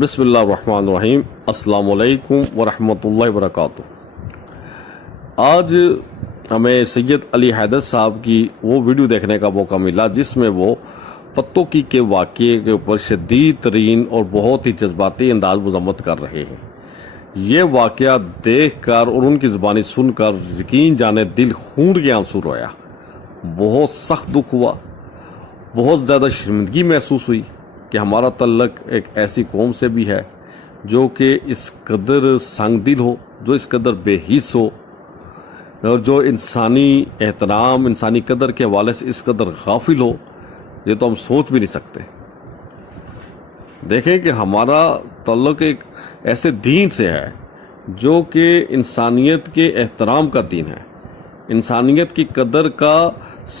بسم اللہ الرحمن الرحیم۔ السلام علیکم ورحمۃ اللہ وبرکاتہ۔ آج ہمیں سید علی حیدر صاحب کی وہ ویڈیو دیکھنے کا موقع ملا جس میں وہ پتوکی کے واقعے کے اوپر شدید ترین اور بہت ہی جذباتی انداز مذمت کر رہے ہیں۔ یہ واقعہ دیکھ کر اور ان کی زبانی سن کر یقین جانے دل خون کے آنسو رویا۔ بہت سخت دکھ ہوا، بہت زیادہ شرمندگی محسوس ہوئی کہ ہمارا تعلق ایک ایسی قوم سے بھی ہے جو کہ اس قدر سنگ دل ہو، جو اس قدر بے حس ہو، اور جو انسانی احترام، انسانی قدر کے حوالے سے اس قدر غافل ہو۔ یہ تو ہم سوچ بھی نہیں سکتے۔ دیکھیں کہ ہمارا تعلق ایک ایسے دین سے ہے جو کہ انسانیت کے احترام کا دین ہے، انسانیت کی قدر کا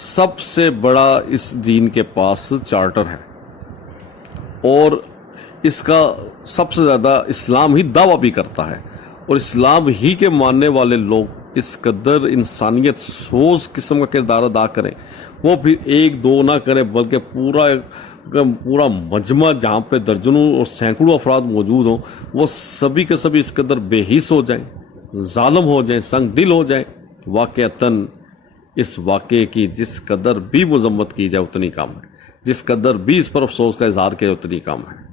سب سے بڑا اس دین کے پاس چارٹر ہے، اور اس کا سب سے زیادہ اسلام ہی دعویٰ بھی کرتا ہے، اور اسلام ہی کے ماننے والے لوگ اس قدر انسانیت سوز قسم کا کردار ادا کریں، وہ پھر ایک دو نہ کریں بلکہ پورا مجمع جہاں پہ درجنوں اور سینکڑوں افراد موجود ہوں، وہ سبھی کے سبھی اس قدر بے حس ہو جائیں، ظالم ہو جائیں، سنگ دل ہو جائیں۔ واقعتاً اس واقعے کی جس قدر بھی مذمت کی جائے اتنی کم ہے، جس قدر بھی اس پر افسوس کا اظہار کیا اتنی کم ہے۔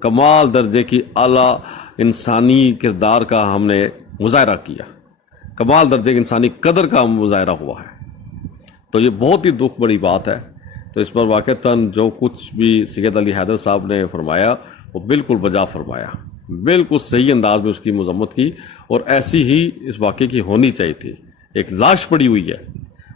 کمال درجے کی اعلیٰ انسانی کردار کا ہم نے مظاہرہ کیا، کمال درجے کی انسانی قدر کا مظاہرہ ہوا ہے، تو یہ بہت ہی دکھ بڑی بات ہے۔ تو اس پر واقعتاً جو کچھ بھی سید علی حیدر صاحب نے فرمایا وہ بالکل بجا فرمایا، بالکل صحیح انداز میں اس کی مذمت کی، اور ایسی ہی اس واقعے کی ہونی چاہیے تھی۔ ایک لاش پڑی ہوئی ہے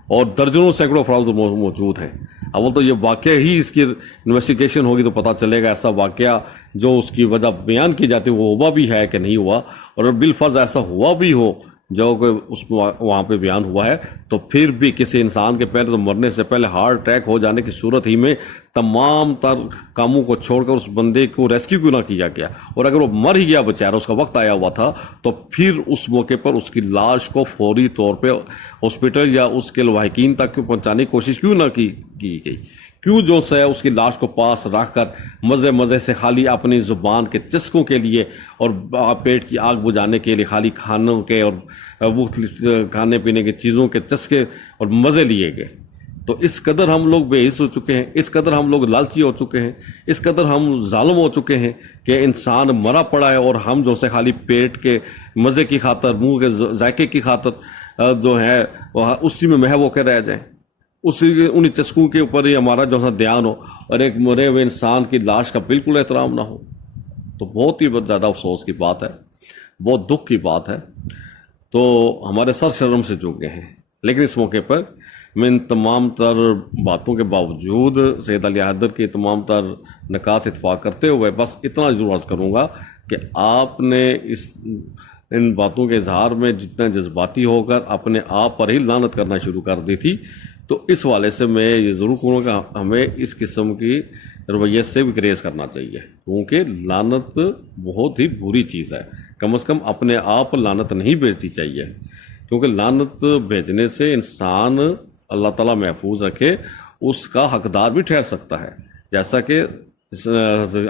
اور درجنوں سینکڑوں افراد موجود ہیں۔ اول تو یہ واقعہ ہی اس کی انویسٹیگیشن ہوگی تو پتہ چلے گا ایسا واقعہ جو اس کی وجہ بیان کی جاتی ہے وہ ہوا بھی ہے کہ نہیں ہوا، اور بالفرض ایسا ہوا بھی ہو جو کہ اس وہاں پہ بیان ہوا ہے، تو پھر بھی کسی انسان کے پہلے تو مرنے سے پہلے ہارٹ اٹیک ہو جانے کی صورت ہی میں تمام تر کاموں کو چھوڑ کر اس بندے کو ریسکیو کیوں نہ کیا گیا، اور اگر وہ مر ہی گیا بیچارہ، اس کا وقت آیا ہوا تھا، تو پھر اس موقع پر اس کی لاش کو فوری طور پہ ہاسپٹل یا اس کے لواحقین تک پہنچانے کی کوشش کیوں نہ کی گئی؟ کیوں جو ہے اس کی لاش کو پاس رکھ کر مزے سے خالی اپنی زبان کے چسکوں کے لیے اور پیٹ کی آگ بجھانے کے لیے خالی کھانوں کے اور مختلف کھانے پینے کے چیزوں کے چسکے اور مزے لیے گئے؟ تو اس قدر ہم لوگ بے حس ہو چکے ہیں، اس قدر ہم لوگ لالچی ہو چکے ہیں، اس قدر ہم ظالم ہو چکے ہیں کہ انسان مرا پڑا ہے اور ہم جو سے خالی پیٹ کے مزے کی خاطر، منہ کے ذائقے کی خاطر جو ہے اسی میں محو ہو کے رہ جائیں، انہی چسکوں کے اوپر ہی ہمارا جو سا دھیان ہو، اور ایک مرے ہوئے انسان کی لاش کا بالکل احترام نہ ہو۔ تو بہت ہی زیادہ افسوس کی بات ہے، بہت دکھ کی بات ہے۔ تو ہمارے سر شرم سے جھک گئے ہیں، لیکن اس موقع پر میں ان تمام تر باتوں کے باوجود سید علی حیدر کی تمام تر نکات سے اتفاق کرتے ہوئے بس اتنا ضرور عرض کروں گا کہ آپ نے ان باتوں کے اظہار میں جتنا جذباتی ہو کر اپنے آپ پر ہی لعنت کرنا شروع کر دی تھی، تو اس والے سے میں یہ ضرور کہوں گا ہمیں اس قسم کی رویے سے بھی گریز کرنا چاہیے، کیونکہ لعنت بہت ہی بری چیز ہے۔ کم از کم اپنے آپ پر لعنت نہیں بھیجنی چاہیے، کیونکہ لعنت بھیجنے سے انسان اللہ تعالیٰ محفوظ رکھے اس کا حقدار بھی ٹھہر سکتا ہے۔ جیسا کہ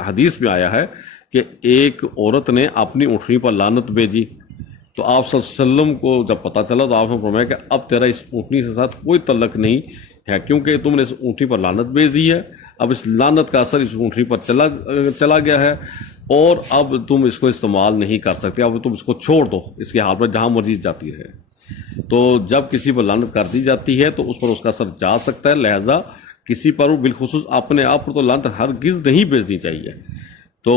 حدیث میں آیا ہے کہ ایک عورت نے اپنی اونٹنی پر لعنت بھیجی، تو آپ صلی اللہ علیہ وسلم کو جب پتہ چلا تو آپ نے فرمایا کہ اب تیرا اس اونٹنی کے ساتھ کوئی تعلق نہیں ہے، کیونکہ تم نے اس اونٹنی پر لعنت بھیج دی ہے، اب اس لعنت کا اثر اس اونٹنی پر چلا گیا ہے، اور اب تم اس کو استعمال نہیں کر سکتے، اب تم اس کو چھوڑ دو، اس کے حال پر جہاں مرضی جاتی رہے۔ تو جب کسی پر لعنت کر دی جاتی ہے تو اس پر اس کا اثر جا سکتا ہے، لہذا کسی پر بالخصوص اپنے آپ پر تو لعنت ہرگز نہیں بھیجنی چاہیے۔ تو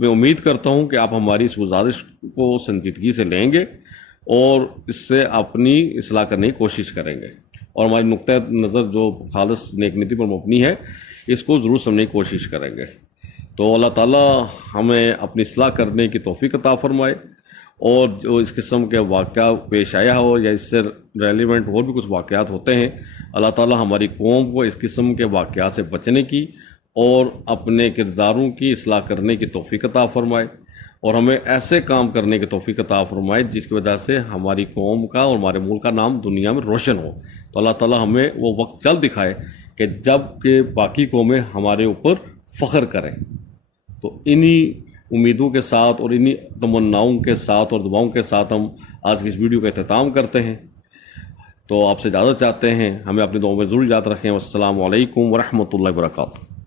میں امید کرتا ہوں کہ آپ ہماری اس گزارش کو سنجیدگی سے لیں گے اور اس سے اپنی اصلاح کرنے کی کوشش کریں گے، اور ہماری نقطۂ نظر جو خالص نیک نیتی پر مبنی ہے اس کو ضرور سمجھنے کی کوشش کریں گے۔ تو اللہ تعالیٰ ہمیں اپنی اصلاح کرنے کی توفیق عطا فرمائے، اور جو اس قسم کے واقعہ پیش آیا ہو یا اس سے ریلیونٹ اور بھی کچھ واقعات ہوتے ہیں، اللہ تعالیٰ ہماری قوم کو اس قسم کے واقعات سے بچنے کی اور اپنے کرداروں کی اصلاح کرنے کی توفیق عطا فرمائے، اور ہمیں ایسے کام کرنے کی توفیق عطا فرمائے جس کی وجہ سے ہماری قوم کا اور ہمارے ملک کا نام دنیا میں روشن ہو۔ تو اللہ تعالیٰ ہمیں وہ وقت جلد دکھائے کہ جب کہ باقی قومیں ہمارے اوپر فخر کریں۔ تو انہی امیدوں کے ساتھ اور انہی تمناؤں کے ساتھ اور دعاؤں کے ساتھ ہم آج کی اس ویڈیو کا اختتام کرتے ہیں. تو آپ سے اجازت چاہتے ہیں, ہمیں اپنی دعاؤں میں ضرور یاد رکھیں. والسلام علیکم ورحمۃ اللہ وبرکاتہ.